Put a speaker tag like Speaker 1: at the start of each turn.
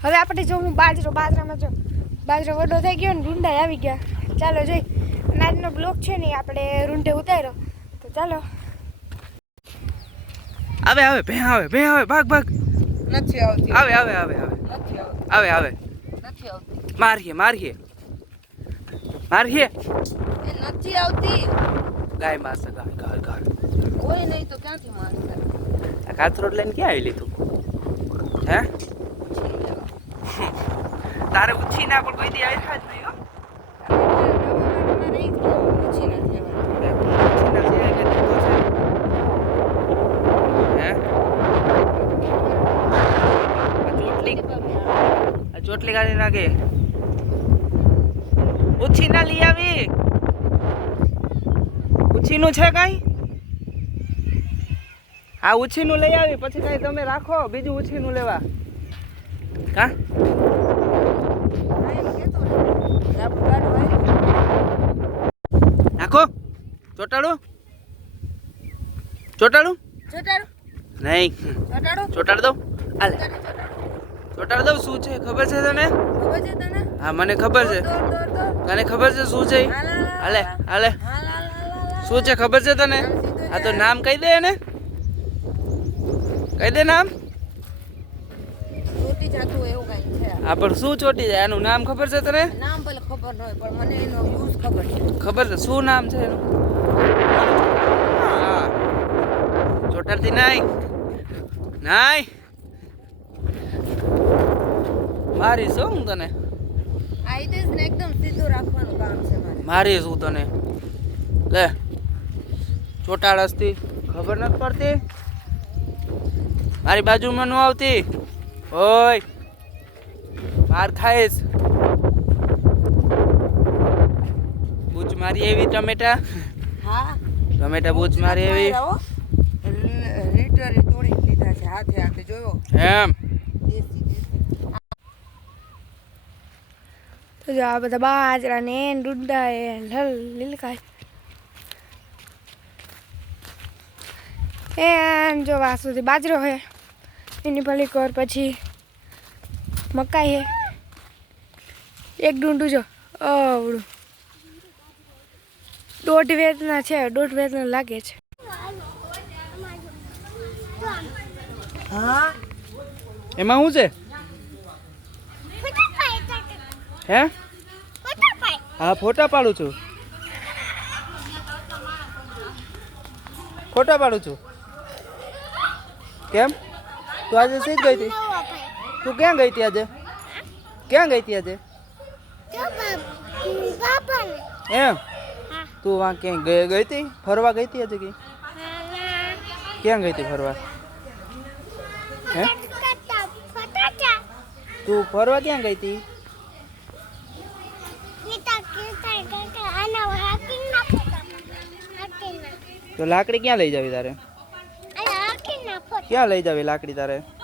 Speaker 1: હવે આપણે જો હું બાજરામાં જો બાજરો વડો થઈ ગયો ને રૂંડા આવી ગયા. ચાલો જોઈ અને આજનો બ્લોક છે ને આપણે રૂંઢે ઉતાર્યો. તો ચાલો.
Speaker 2: આવે ભે આવે ભાગ
Speaker 3: નથી આવતી.
Speaker 2: આવે
Speaker 3: નથી આવતી.
Speaker 2: આવે
Speaker 3: નથી આવતી.
Speaker 2: મારીએ
Speaker 3: એ નથી આવતી.
Speaker 2: ગાય મારશે ગાય
Speaker 3: કોઈ નહીં તો ક્યાંથી મારશે?
Speaker 2: આ કાથરોડ લઈને ક્યાં આવી લીધું હે? તારે ઉછી ના પણ કોઈ દી આવ્યા જ નહીં હો. ચોટલી કાઢી નાખે. ઉછી ના લઈ આવી. ઉછીનું છે કઈ? આ ઉછીનું લઈ આવી પછી કઈ તમે રાખો બીજું ઉછીનું લેવા. હા નાખો. ચોટાડું નહીં ચોટાડ દઉં. હાલે ચોટાડ દઉં. શું છે ખબર છે તને? હા મને ખબર છે. તને ખબર છે શું છે? હાલે શું છે ખબર છે તને? આ તો નામ કહી દે એને. કહી દે નામ. હા પણ શું ચોટી જાય એનું નામ ખબર છે તને?
Speaker 3: નામ ભલે ખબર ન હોય પણ મને એનો યુઝ ખબર છે.
Speaker 2: ખબર છે શું નામ છે એનું? હા ચોટાડતી નહીં મારી શું હું તને
Speaker 3: એકદમ સીધું રાખવાનું કામ છે
Speaker 2: મારી શું તને લે ચોટાડસતી ખબર નથી પડતી. મારી બાજુમાં ન આવતી ઓય માર ખાઈશ. બૂચ મારી એવી ટમેટા.
Speaker 3: હા
Speaker 2: ટમેટા બૂચ મારી એવી
Speaker 3: રીટરે તોડી લીધા છે હાથે જોયો
Speaker 2: એમ.
Speaker 1: તો જો આ બધા બાજરા ને ડુંડા એ લીલકા જો આ સુધી બાજરો હે એની ભલી કોર પછી મકાઈ હે. એક ડુંડું જો અવડું 1.5 વેતના છે. 1.5 વેતના લાગે છે.
Speaker 3: હા
Speaker 2: એમાં શું છે હે? હા ફોટા પાડું છું. કેમ તું આજે શી ગઈ હતી? તું ક્યાં ગઈ હતી આજે? એમ તું વાં ક્યાંય ગઈ હતી ફરવા ગઈ હતી આજે? ક્યાં ગઈ હતી ફરવા? હે તું ફરવા ક્યાં ગઈ હતી? તો લાકડી ક્યાં લઈ જાવી તારે? ક્યાં લઈ જાવી લાકડી તારે?